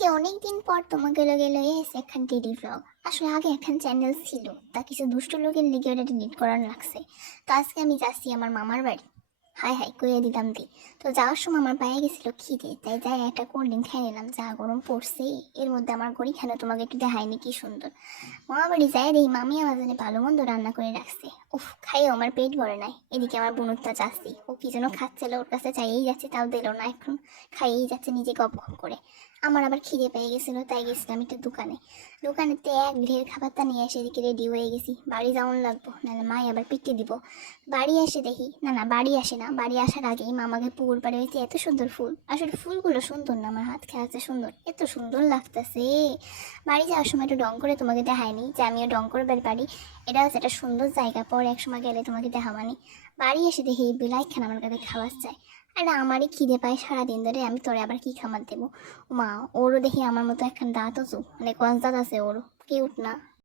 আজকে অনেকদিন পর তোমাকে লগে লয়ে এসে একখান টেডি ভ্লগ। আসলে আগে একখান চ্যানেল ছিল, তা কিছু দুষ্ট লোকের লিগে ওটা ডিলিট করার লাগছে। তো আজকে আমি যাচ্ছি আমার মামার বাড়ি। হাই হাই কইয়া দিতাম দি। তো যাওয়ার সময় আমার পায়ে গেছিল খিদে, তাই যাই একটা কোল্ড ড্রিঙ্ক খেয়ে নিলাম। যা গরম পড়ছে, এর মধ্যে আমার গড়ি খেলো তোমাকে একটু দেখায়নি কি সুন্দর। মামা বাড়ি যাই দেখি মামি আমার জন্য ভালো মন্দ রান্না করে রাখছে। উফ, খাইও আমার পেট ভরে নাই। এদিকে আমার বোনটা যাচ্ছি, ও কি যেন খাচ্ছিল, ওর কাছে চাইয়েই যাচ্ছে, তাও দিল না। এখন খাইয়েই যাচ্ছে নিজে গপ গপ করে। আমার আবার খিদে পেয়ে গেছিল, তাই গেছিলাম একটা দোকানে। দোকানেতে এক ঢের খাবারটা নিয়ে এসে এদিকে রেডি হয়ে গেছি, বাড়ি যাওয়ান লাগবো, নাহলে মাই আবার পিটিয়ে দিব। বাড়ি এসে দেখি না বাড়ি আসে না, বাড়ি আসার আগেই মামাকে পুকুর পাড়ে হয়েছে এত সুন্দর ফুল। আসলে ফুলগুলো সুন্দর না, আমার হাত খেয়াছে সুন্দর, এত সুন্দর লাগতেছে। বাড়ি যাওয়ার সময় একটু ডং করে তোমাকে দেখায়নি যে আমিও ডং করে পারি। এটা হচ্ছে একটা সুন্দর জায়গা, পরে এক সময় গেলে তোমাকে দেখাবানি। বাড়ি এসে দেখি বিলাই খান আমার কাছে খাওয়ার চাই। আর আমারই খিদে পায় সারাদিন ধরে, আমি তোরে আবার কি খাবার দেবো। মা, ওরও দেখি আমার মতো একখান দাঁত আছে, মানে কস দাঁত আছে ওরও, কিউট না।